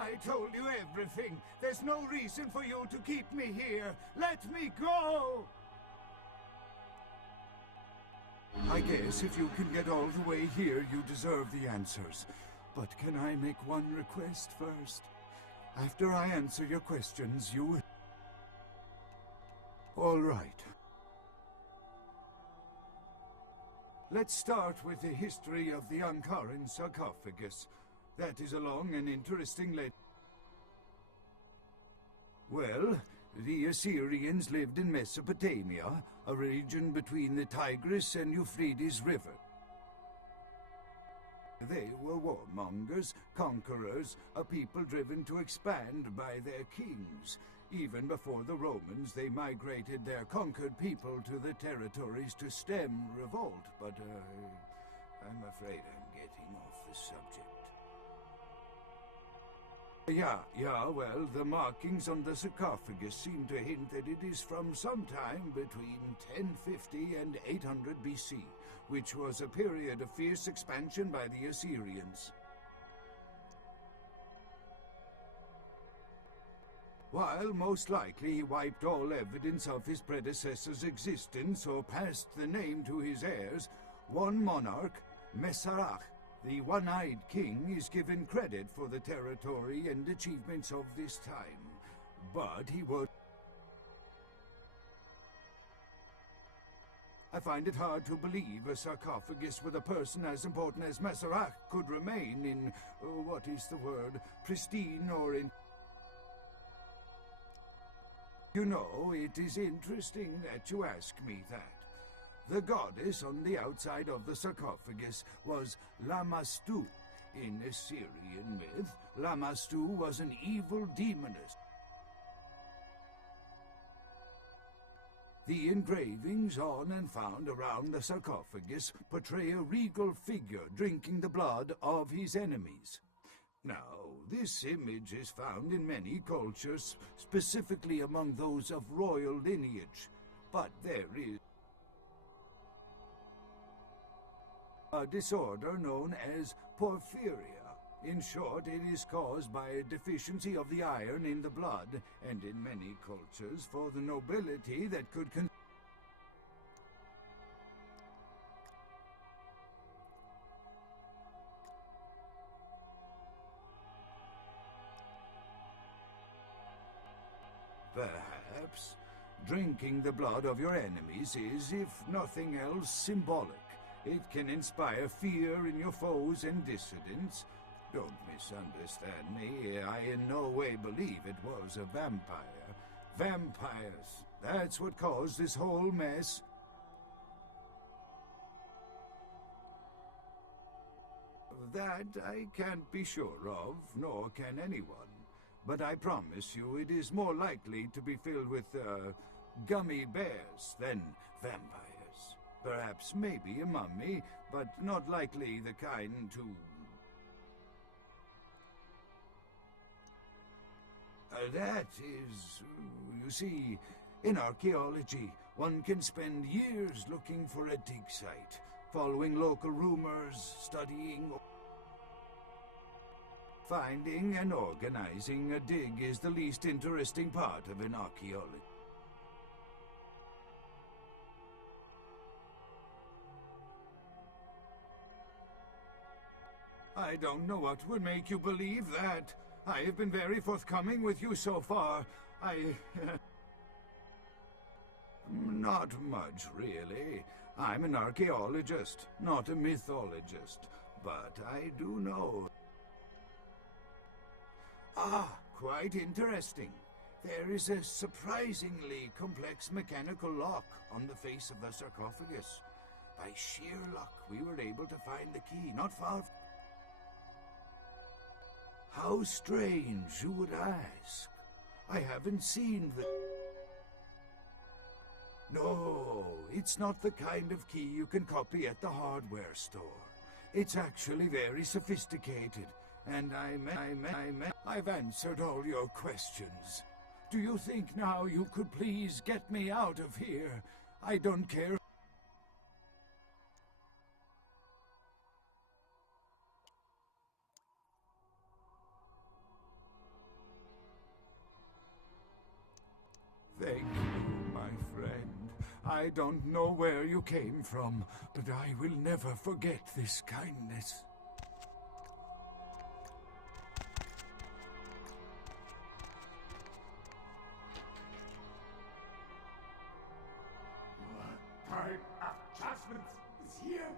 I told you everything. There's no reason for you to keep me here. Let me go! I guess if you can get all the way here, you deserve the answers. But can I make one request first? After I answer your questions, you... All right. Let's start with the history of the Ankaran sarcophagus. That is a long and interesting Well, the Assyrians lived in Mesopotamia, a region between the Tigris and Euphrates River. They were warmongers, conquerors, a people driven to expand by their kings. Even before the Romans, they migrated their conquered people to the territories to stem revolt, but I'm afraid I'm getting off the subject. Yeah, well, the markings on the sarcophagus seem to hint that it is from sometime between 1050 and 800 BC, which was a period of fierce expansion by the Assyrians. While most likely he wiped all evidence of his predecessor's existence or passed the name to his heirs, one monarch, Masquerade, the one-eyed king, is given credit for the territory and achievements of this time. But he was... I find it hard to believe a sarcophagus with a person as important as Masquerade could remain in, what is the word, pristine or in... You know, it is interesting that you ask me that. The goddess on the outside of the sarcophagus was Lamastu. In Assyrian myth, Lamastu was an evil demoness. The engravings on and found around the sarcophagus portray a regal figure drinking the blood of his enemies. Now, this image is found in many cultures, specifically among those of royal lineage, but there is a disorder known as porphyria. In short, it is caused by a deficiency of the iron in the blood, and in many cultures, for the nobility that could Perhaps drinking the blood of your enemies is, if nothing else, symbolic. It can inspire fear in your foes and dissidents. Don't misunderstand me. I in no way believe it was a vampire. Vampires. That's what caused this whole mess. That I can't be sure of, nor can anyone. But I promise you it is more likely to be filled with, gummy bears than vampires. Perhaps maybe a mummy, but not likely the kind to... that is... You see, in archaeology, one can spend years looking for a dig site, following local rumors, studying... Finding and organizing a dig is the least interesting part of an archaeology. I don't know what would make you believe that. I have been very forthcoming with you so far. Not much, really. I'm an archaeologist, not a mythologist. But I do know... Ah, quite interesting. There is a surprisingly complex mechanical lock on the face of the sarcophagus. By sheer luck, we were able to find the key not far... How strange, you would ask. I haven't seen the... No, it's not the kind of key you can copy at the hardware store. It's actually very sophisticated. And I've answered all your questions. Do you think now you could please get me out of here? I don't care. I don't know where you came from, but I will never forget this kindness. Time of judgment is here.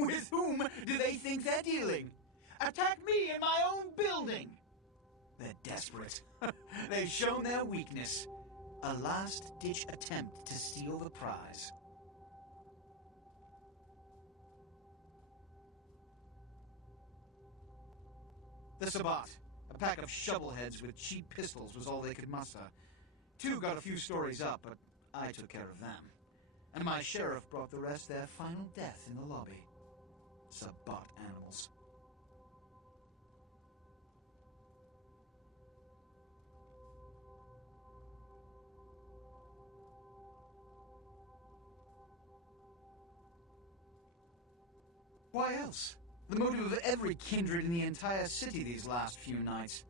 With whom do they think they're dealing? Attack me in my own building! They're desperate. They've shown their weakness. A last-ditch attempt to steal the prize. The Sabbat, a pack of shovelheads with cheap pistols, was all they could muster. Two got a few stories up, but I took care of them. And my sheriff brought the rest their final death in the lobby. Sabbat animals. Why else? The motive of every kindred in the entire city these last few nights.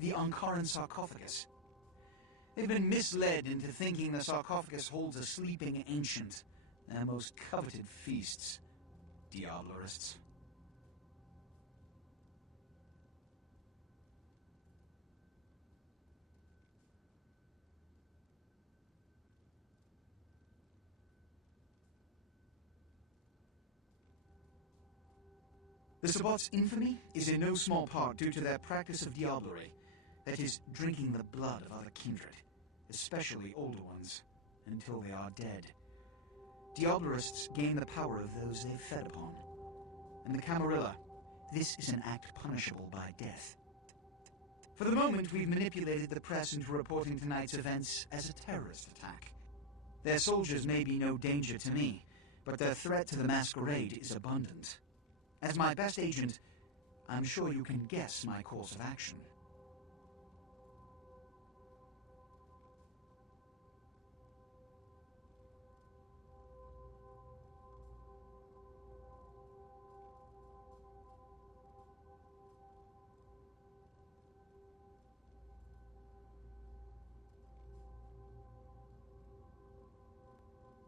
The Ankaran sarcophagus. They've been misled into thinking the sarcophagus holds a sleeping ancient. Their most coveted feasts. Diablerists. The Sabbat's infamy is in no small part due to their practice of diablerie, that is, drinking the blood of other kindred, especially older ones, until they are dead. Diablerists gain the power of those they've fed upon. And the Camarilla, this is an act punishable by death. For the moment, we've manipulated the press into reporting tonight's events as a terrorist attack. Their soldiers may be no danger to me, but their threat to the Masquerade is abundant. As my best agent, I'm sure you can guess my course of action.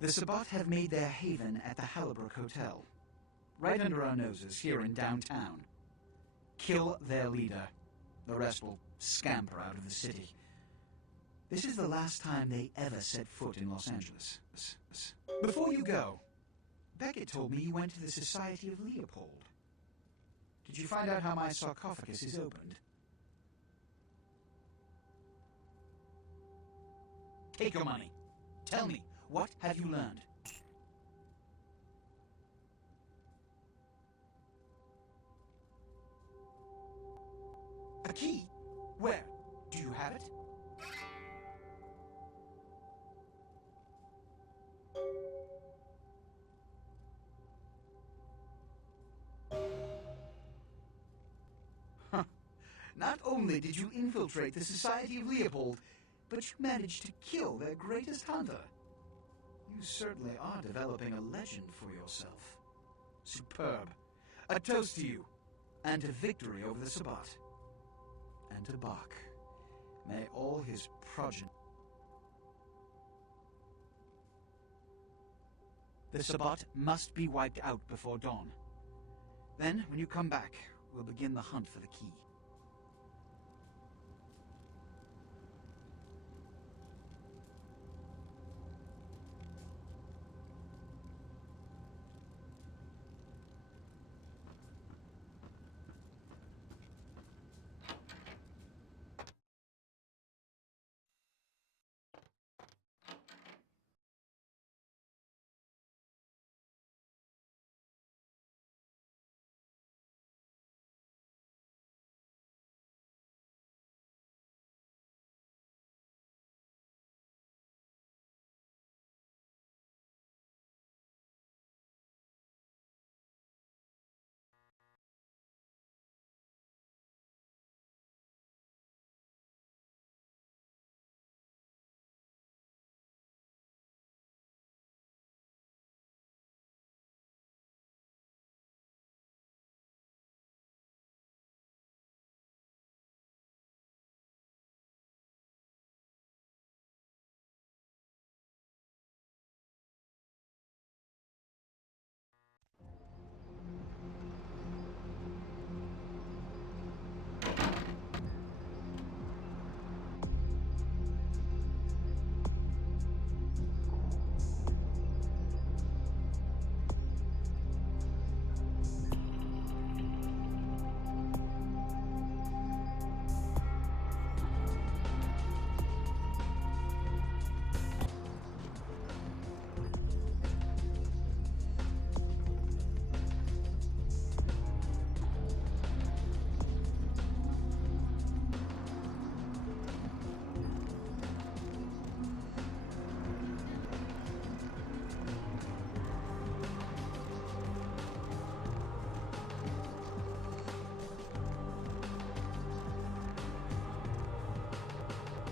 The Sabbat have made their haven at the Hallibrook Hotel, right under our noses here in downtown. Kill their leader. The rest will scamper out of the city. This is the last time they ever set foot in Los Angeles. Before you go, Beckett told me you went to the Society of Leopold. Did you find out how my sarcophagus is opened? Take your money. Tell me, what have you learned? A key? Where? Do you have it? Huh. Not only did you infiltrate the Society of Leopold, but you managed to kill their greatest hunter. You certainly are developing a legend for yourself. Superb. A toast to you, and to victory over the Sabbat. And to Bach. May all his progeny... The Sabbat must be wiped out before dawn. Then, when you come back, we'll begin the hunt for the key.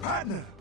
partner!